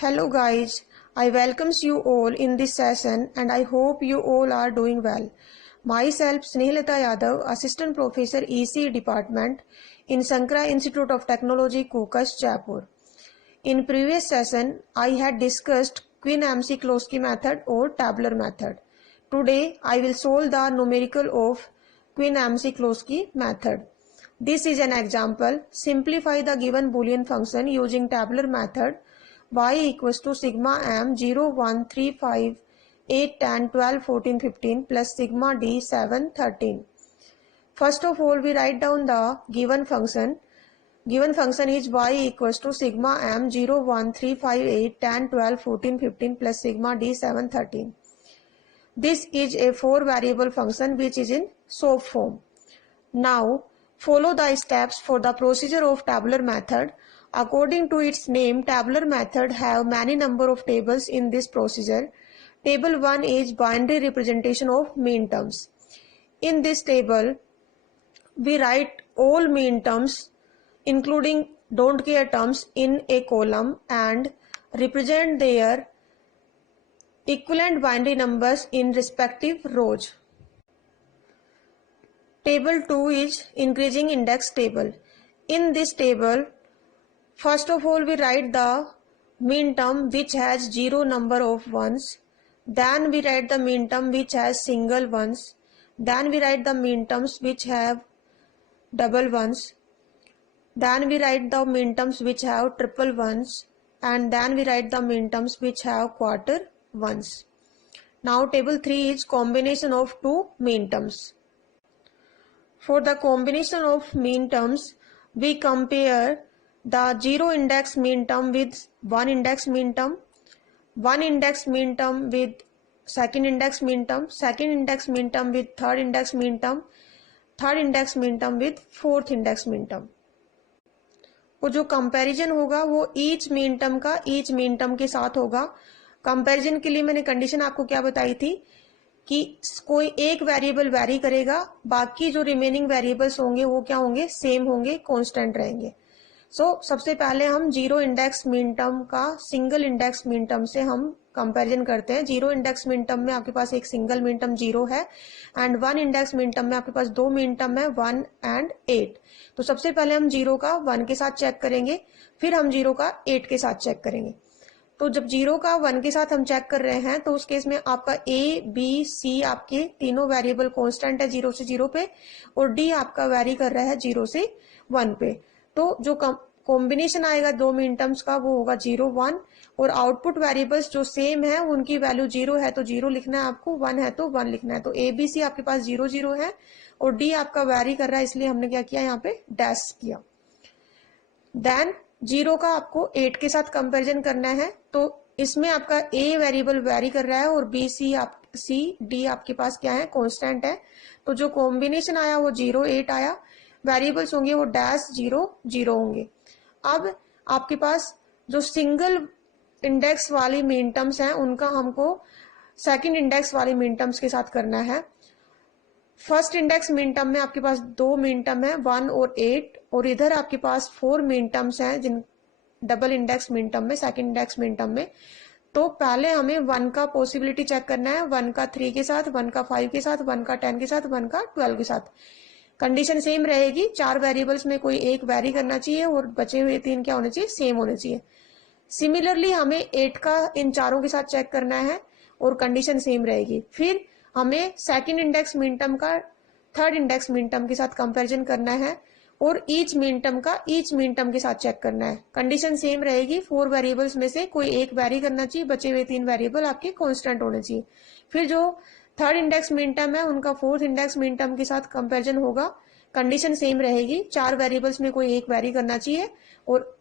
Hello guys, I welcomes you all in this session and I hope you all are doing well. Myself Snehlata Yadav, Assistant Professor EC Department in Sankara Institute of Technology, Kukas, Jaipur. In previous session, I had discussed Quine-Amsi-Klossky method or tabular method. Today, I will solve the numerical of Quine-Amsi-Klossky method. This is an example. Simplify the given Boolean function using tabular method. Y equals to sigma m 0, 1, 3, 5, 8, 10, 12, 14, 15 plus sigma d 7, 13. First of all, we write down the given function. Given function is y equals to sigma m 0, 1, 3, 5, 8, 10, 12, 14, 15 plus sigma d 7, 13. This is a 4-variable function which is in SOAP form. Now, follow the steps for the procedure of tabular method. According to its name, tabular method have many number of tables in this procedure. Table 1 is binary representation of mean terms. In this table, we write all mean terms including don't care terms in a column and represent their equivalent binary numbers in respective rows. Table 2 is increasing index table. In this table, first of all, we write the mean term which has 0 number of ones. Then we write the mean term which has single ones. Then we write the mean terms which have double ones. Then we write the mean terms which have triple ones. And then we write the mean terms which have quarter ones. Now table 3 is combination of two mean terms. For the combination of mean terms, we compare the 0 index mean term with 1 index mean term, 1 index mean term with second index mean term, second index mean term with third index mean term, third index mean term with fourth index mean term. वो जो comparison होगा वो each mean term के साथ होगा. Comparison के लिए मैंने कंडीशन आपको क्या बताई थी कि कोई एक वेरिएबल वेरी करेगा, बाकी जो रिमेनिंग वेरिएबल्स होंगे वो क्या होंगे, सेम होंगे, कांस्टेंट रहेंगे. सबसे पहले हम 0 इंडेक्स मीन टर्म का सिंगल इंडेक्स मीन टर्म से हम कंपैरिजन करते हैं. 0 इंडेक्स मीन टर्म में आपके पास एक सिंगल मीन टर्म 0 है एंड 1 इंडेक्स मीन टर्म में आपके पास दो मीन टर्म है 1 एंड 8. तो सबसे पहले हम 0 का 1 के साथ चेक करेंगे, फिर हम 0 का 8 के साथ चेक करेंगे. तो जब 0 का 1 के साथ हम चेक कर रहे हैं तो उस केस में आपका A, B, C आपके तीनों वेरिएबल कांस्टेंट है 0 से 0 पे और D आपका वेरी कर रहा है 0 से 1 पे. तो जो कॉम्बिनेशन आएगा दो मीन टर्म्स का वो होगा 0, 1 और आउटपुट वेरिएबल्स जो सेम है उनकी वैल्यू 0 है तो 0 लिखना है आपको, 1 है तो 1 लिखना है. तो A, B, C आपके पास 0, 0 है और D आपका वेरी कर रहा है इसलिए हमने क्या किया, यहाँ पे डैश किया. देन 0 का आपको 8 के साथ कंपैरिजन करना है तो इसमें आपका A वेरिएबल वेरी कर रहा है और B, C, D आपके पास क्या है, कांस्टेंट है. तो जो कॉम्बिनेशन आया वो 0, 8 आया. वेरिएबल्स होंगे वो डैश 0, 0 होंगे. अब आपके पास जो सिंगल इंडेक्स वाली मीन टर्म्स हैं उनका हमको सेकंड इंडेक्स वाली मीन टर्म्स के साथ करना है. फर्स्ट इंडेक्स मीन टर्म में आपके पास दो मीन टर्म है 1 और 8 और इधर आपके पास 4 मीन टर्म्स हैं जिन डबल इंडेक्स मीन टर्म में, सेकंड इंडेक्स मीन टर्म में. तो पहले हमें 1 का पॉसिबिलिटी चेक करना है, 1 का 3 के साथ, 1 का 5 के साथ, 1 का 10 के साथ, 1 का 12 के साथ. कंडीशन सेम रहेगी, 4 वेरिएबल्स में कोई एक वेरी करना चाहिए और बचे हुए 3 क्या होने चाहिए, सेम होने चाहिए. सिमिलरली हमें 8 का इन चारों के साथ चेक करना है और कंडीशन सेम रहेगी. फिर हमें सेकंड इंडेक्स मीन टर्म का थर्ड इंडेक्स मीन टर्म के साथ कंपैरिजन करना है और ईच मीन टर्म का ईच मीन टर्म के साथ चेक करना है. कंडीशन सेम रहेगी, 4 वेरिएबल्स में से कोई एक वेरी करना चाहिए, बचे हुए 3 वेरिएबल आपके कांस्टेंट होने चाहिए. फिर जो थर्ड इंडेक्स मीन टर्म है उनका फोर्थ इंडेक्स मीन टर्म के साथ कंपैरिजन होगा. कंडीशन सेम रहेगी, 4 वेरिएबल्स में कोई एक वेरी करना चाहिए और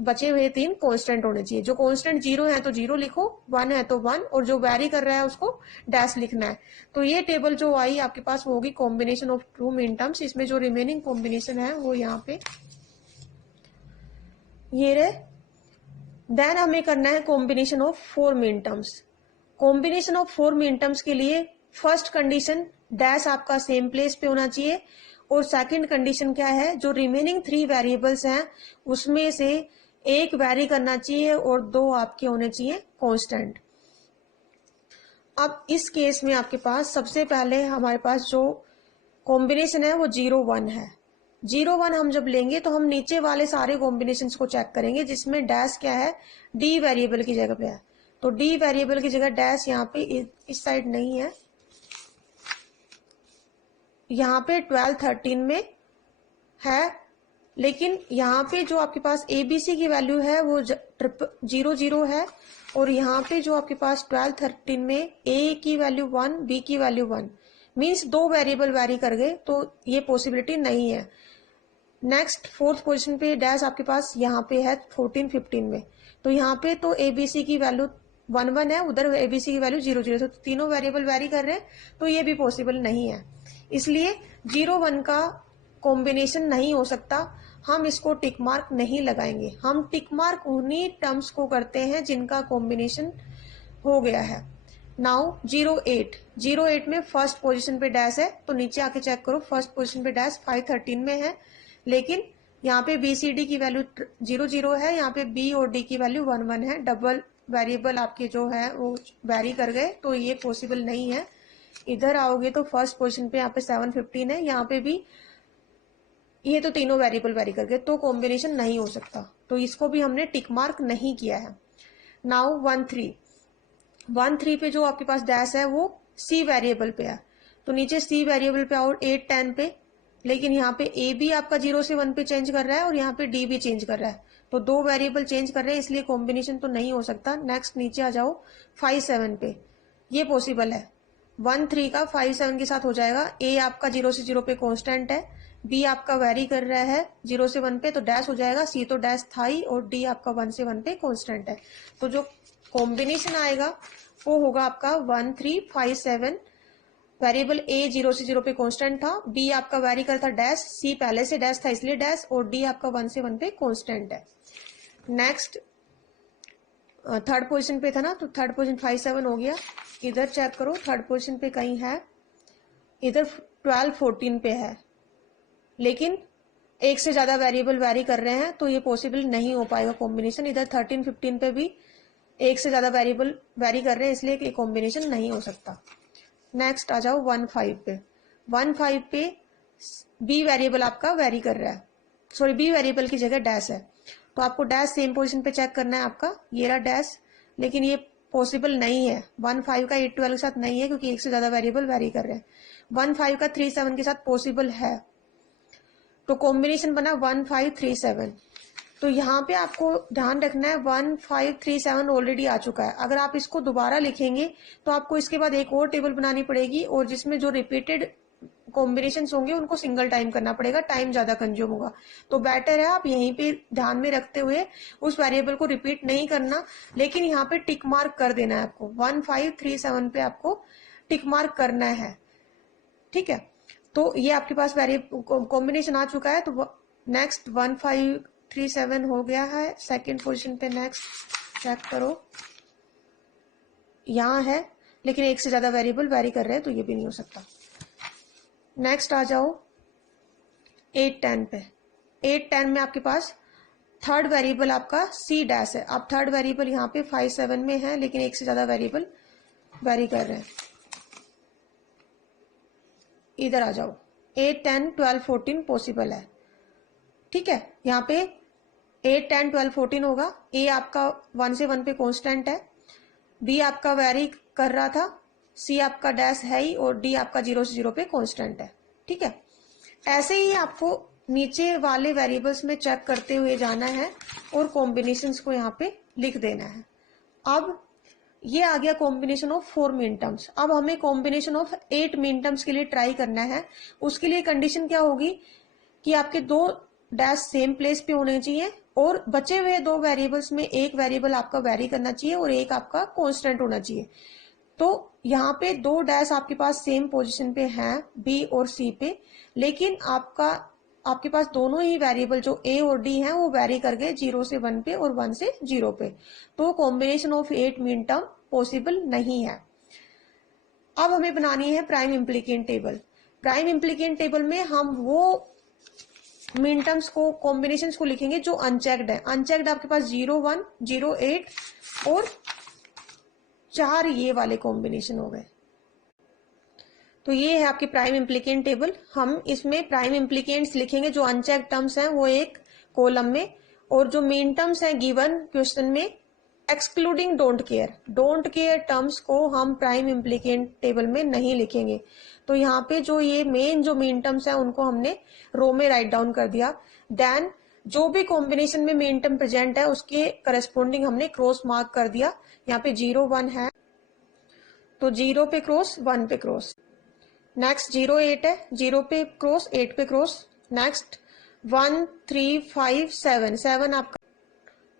बचे हुए 3 कांस्टेंट होने चाहिए. जो कांस्टेंट 0 है तो 0 लिखो, 1 है तो 1 और जो वेरी कर रहा है उसको डैश लिखना है. तो ये टेबल जो आई आपके पास वो होगी combination of two mean terms. इसमें जो रिमेनिंग कॉम्बिनेशन है वो यहाँ पे ये रहे. देन हमें करना है combination of 4 mean terms. Combination of 4 mean terms के लिए फर्स्ट कंडीशन डैश आपका सेम प्लेस पे होना चाहिए और सेकंड कंडीशन क्या है, जो रिमेनिंग 3 वेरिएबल्स हैं उसमें से एक वैरी करना चाहिए और 2 आपके होने चाहिए कांस्टेंट। अब इस केस में आपके पास सबसे पहले हमारे पास जो कॉम्बिनेशन है वो 0 1 है। 0 1 हम जब लेंगे तो हम नीचे वाले सारे कॉम्बिनेशंस को चेक करेंगे जिसमें डैश क्या है, डी वेरिएबल की जगह पे है। तो डी वेरिएबल की जगह डैश यहाँ पे इस साइड नहीं है, यहाँ पे 12 13 में है, लेकिन यहाँ पे जो आपके पास एबीसी की वैल्यू है वो 0 0 है, और यहाँ पे जो आपके पास 12 13 में ए की वैल्यू 1 बी की वैल्यू 1, मीन्स 2 वेरिएबल वैरी कर गए, तो ये पॉसिबिलिटी नहीं है। नेक्स्ट फोर्थ पोजीशन पे डैश आपके पास यहाँ पे है 14 15 में, तो यहाँ पे तो एबीसी की वैल्यू 1 1 है, उधर एबीसी की वैल्यू 0 0, तो तीनों वेरिएबल वैरी कर रहे हैं, तो ये भी पॉसिबल नहीं है। इसलिए 0 1 का कॉम्बिनेशन नहीं हो सकता, हम इसको टिक मार्क नहीं लगाएंगे। हम टिक मार्क उन्हीं टर्म्स को करते हैं जिनका कॉम्बिनेशन हो गया है। नाउ 0 8 में फर्स्ट पोजीशन पे डैश है, तो नीचे आके चेक करो, फर्स्ट पोजीशन पे डैश 5 13 में है, लेकिन यहाँ पे बी सी डी की वैल्यू 0 0 है, यहाँ पे बी और डी की वैल्यू 1 1 है, डबल वेरिएबल आपके जो है वो वैरी कर गए, तो ये पॉसिबल नहीं है। इधर आओगे तो फर्स्ट पोजीशन पे यहाँ पे 7 15 है, यहाँ पे भी ये तो तीनों वेरिएबल वैरी कर गए, तो कॉम्बिनेशन नहीं हो सकता, तो इसको भी हमने टिक मार्क नहीं किया है। नाउ 1 3 पे जो आपके पास डैश है वो सी वेरिएबल पे है, तो नीचे सी वेरिएबल पे आओ 8 10 पे, लेकिन यहाँ पे ए भी आपका 0 से 1 पे चेंज कर रहा है और यहाँ पे डी भी चेंज कर रहा है, तो 2 वेरिएबल चेंज कर रहे हैं, इसलिए कॉम्बिनेशन तो नहीं हो सकता। नेक्स्ट नीचे आ जाओ 5 7 पे, ये पॉसिबल है, 1 3 का 5 7 के साथ हो जाएगा। ए आपका 0 से 0 पे कांस्टेंट है, बी आपका वैरी कर रहा है 0 से 1 पे, तो डैश हो जाएगा, सी तो डैश था ही, और डी आपका 1 से 1 पे कांस्टेंट है, तो जो कॉम्बिनेशन आएगा वो होगा आपका 1 3 5 7। वेरिएबल ए 0 से 0 पे कांस्टेंट था, बी आपका वैरी करता डैश, सी पहले से डैश था इसलिए डैश, और डी आपका 1 से 1 पे कांस्टेंट है। नेक्स्ट थर्ड पोजीशन पे था ना, तो थर्ड पोजीशन 5 7 हो गया। इधर चेक करो, थर्ड पोजीशन पे कहीं है, इधर 12 14 पे है, लेकिन एक से ज्यादा वेरिएबल वैरी कर रहे हैं, तो ये पॉसिबल नहीं हो पाएगा कॉम्बिनेशन। इधर 13 15 पे भी एक से ज्यादा वेरिएबल वैरी कर रहे हैं, इसलिए ये कॉम्बिनेशन नहीं हो सकता। नेक्स्ट आ जाओ 1 5 पे, 1 5 पे बी वेरिएबल आपका वैरी कर रहा है, सॉरी बी वेरिएबल की जगह डैश है, तो आपको डैश सेम पोजीशन पे चेक करना है आपका, ये रहा डैश, लेकिन ये पॉसिबल नहीं है। 1 5 का 8 12 के साथ नहीं है, क्योंकि एक से ज्यादा वेरिएबल वैरी कर रहे हैं। 1 5 का 3 7 के साथ पॉसिबल है, तो कॉम्बिनेशन बना 1 5 3 7। तो यहाँ पे आपको ध्यान रखना है 1 5 3 7 ऑलरेडी आ चुका है, अगर आप इसको दोबारा लिखेंगे तो आपको इसके बाद एक और टेबल बनानी पड़ेगी, और जिसमें जो रिपीटेड कॉम्बिनेशन होंगे उनको सिंगल टाइम करना पड़ेगा, टाइम ज्यादा कंज्यूम होगा। तो बेटर है आप यहीं पे ध्यान में रखते हुए उस वेरिएबल को रिपीट नहीं करना, लेकिन यहाँ पे टिक मार्क कर देना है आपको, 1 5 3 7 पे आपको टिक मार्क करना है, ठीक है। तो ये आपके पास वेरिएबल कॉम्बिनेशन आ चुका है, तो नेक्स्ट 1 5 3 7 हो गया है सेकेंड पोजीशन पे। नेक्स्ट चेक करो, यहाँ है, लेकिन एक से ज्यादा वेरिएबल वैरी कर रहे हैं, तो ये भी नहीं हो सकता। नेक्स्ट आ जाओ 8 10 पे, 8 10 में आपके पास थर्ड वेरिएबल आपका सी डैश है। अब थर्ड वेरिएबल यहाँ पे 5 7 में है, लेकिन एक से ज्यादा वेरिएबल वैरी कर रहे हैं। इधर आ जाओ 8 10 12 14 पॉसिबल है, ठीक है। यहाँ पे 8 10 12 14 होगा, ए आपका 1 से 1 पे कांस्टेंट है, बी आपका वैरी कर रहा था, सी आपका डैश है ही, और डी आपका 0 से 0 पे कांस्टेंट है, ठीक है। ऐसे ही आपको नीचे वाले वेरिएबल्स में चेक करते हुए जाना है और कॉम्बिनेशंस को यहाँ पे लिख देना है। अब ये आ गया कॉम्बिनेशन ऑफ 4 मीन टर्म्स। अब हमें कॉम्बिनेशन ऑफ 8 मीन टर्म्स के लिए ट्राई करना है। उसके लिए कंडीशन क्या होगी कि आपके 2 डैश सेम प्लेस पे होने चाहिए, और बचे हुए 2 वेरिएबल्स में एक वेरिएबल आपका वैरी करना चाहिए और एक आपका कांस्टेंट होना चाहिए। तो यहाँ पे 2 डैश आपके पास सेम पोजीशन पे हैं, बी और सी पे, लेकिन आपके पास दोनों ही वेरिएबल जो ए और डी हैं वो वैरी कर गए 0 से 1 पे और 1 से 0 पे, तो combination of 8 mean term possible नहीं है। अब हमें बनानी है prime implicant table. Prime implicant table में हम वो मीन टर्म्स को, कॉम्बिनेशंस को लिखेंगे जो अनचेक्ड है। अनचेक्ड आपके पास 0 1 0 8 और 4 ये वाले कॉम्बिनेशन हो गए। तो ये है आपकी प्राइम इम्प्लीकेंट टेबल। हम इसमें प्राइम इम्प्लीकेंट्स लिखेंगे जो अनचेक्ड टर्म्स हैं वो एक कॉलम में, और जो मीन टर्म्स हैं गिवन क्वेश्चन में एक्सक्लूडिंग डोंट केयर टर्म्स को हम प्राइम इम्प्लीकेंट टेबल में नहीं लिखेंगे। तो यहाँ पे जो ये मेन जो मीन टर्म्स है उनको हमने रो में राइट डाउन कर दिया। देन जो भी कॉम्बिनेशन में मेन टर्म प्रेजेंट है उसके करस्पॉन्डिंग हमने क्रॉस मार्क कर दिया। यहाँ पे 0 1 है तो 0 पे क्रॉस, 1 पे क्रॉस। नेक्स्ट 0 8 है, 0 पे क्रॉस, 8 पे क्रॉस। नेक्स्ट 1 3 5 7, 7 आपका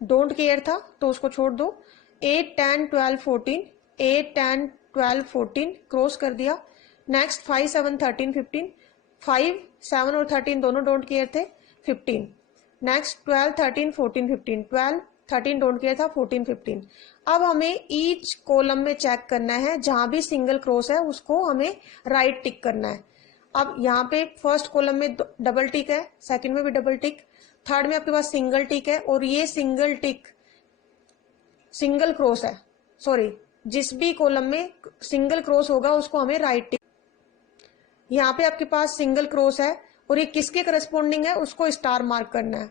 डोंट केयर था तो उसको छोड़ दो। 8 10 12 14, 8 10 12 14 क्रॉस कर दिया। नेक्स्ट 5 7 13 15, 5 7 और 13 दोनों डोंट केयर थे, 15। नेक्स्ट 12 13 14 15, 12 13 डोंट केयर था, 14 15। अब हमें ईच कॉलम में चेक करना है, जहां भी सिंगल क्रॉस है उसको हमें राइट टिक करना है। अब यहाँ पे फर्स्ट कॉलम में डबल टिक है, सेकंड में भी डबल टिक, थर्ड में आपके पास सिंगल टिक है, और ये सिंगल टिक सिंगल क्रॉस है, सॉरी, जिस भी कॉलम में सिंगल क्रॉस होगा उसको हमें राइट टिक। यहाँ पे आपके पास सिंगल क्रॉस है और ये किसके करस्पॉन्डिंग है उसको स्टार मार्क करना है,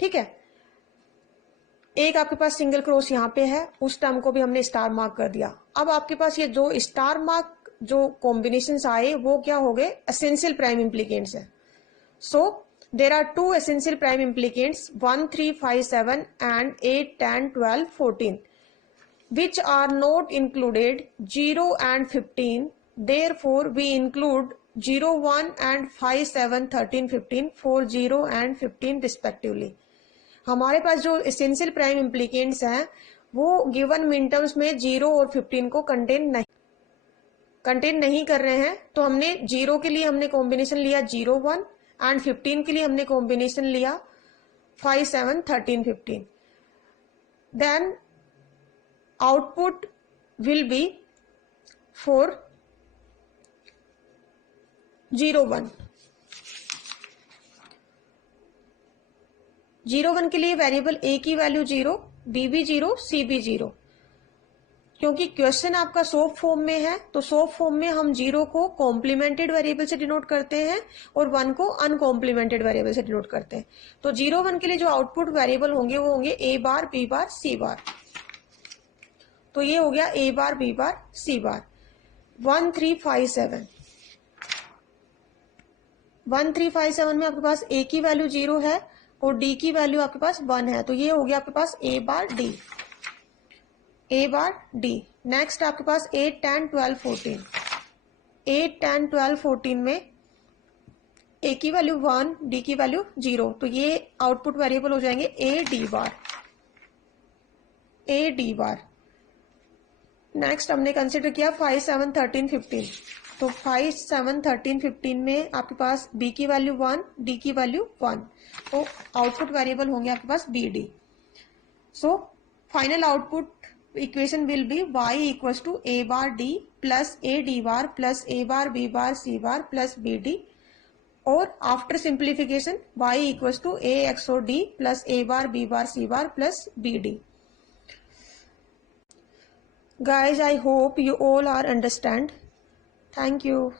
ठीक है। एक आपके पास सिंगल क्रॉस यहाँ पे है, उस टर्म को भी हमने स्टार मार्क कर दिया। अब आपके पास ये जो स्टार मार्क जो कॉम्बिनेशंस आए वो क्या हो गए, एसेंशियल प्राइम इम्प्लीकेंट्स है। सो there are two essential prime implicants 1 3 5 7 and 8 10 12 14 which are not included 0 and 15. Therefore we include 0 1 and 5 7 13 15 for 0 and 15 respectively. हमारे पास जो essential prime implicants हैं वो given minterms में 0 और 15 को कंटेन नहीं कर रहे हैं। तो हमने 0 के लिए हमने कॉम्बिनेशन लिया 0 1 एंड 15 के लिए हमने कॉम्बिनेशन लिया 5 7 13 15। Then output will be for 0 1। 0 1 के लिए वेरिएबल ए की वैल्यू 0, बी भी 0, सी भी 0। क्योंकि क्वेश्चन आपका सोप फॉर्म में है तो सोप फॉर्म में हम 0 को कॉम्प्लीमेंटेड वेरिएबल से डिनोट करते हैं और 1 को अनकॉम्प्लीमेंटेड वेरिएबल से डिनोट करते हैं। तो 0 1 के लिए जो आउटपुट वेरिएबल होंगे वो होंगे ए बार, बी बार, सी बार। तो ये हो गया ए बार, बी बार, सी बार। 1 3 5 7, 1 3 5 7 में आपके पास ए की वैल्यू 0 है और डी की वैल्यू आपके पास 1 है, तो ये हो गया आपके पास ए बार डी, ए बार डी। नेक्स्ट आपके पास 8 10 12 14, 8 10 12 14 में ए की वैल्यू 1, डी की वैल्यू 0, तो ये आउटपुट वेरिएबल हो जाएंगे A D bar, A D bar. Next हमने कंसिडर किया 5 7 13 15, तो 5 7 13 15 में आपके पास बी की वैल्यू 1, डी की वैल्यू 1, तो आउटपुट वेरिएबल होंगे आपके पास B D. So final output equation will be y equals to a bar d plus a d bar plus a bar b bar c bar plus b d, or after simplification y equals to a xor d plus a bar b bar c bar plus b d. Guys, I hope you all are understand. Thank you.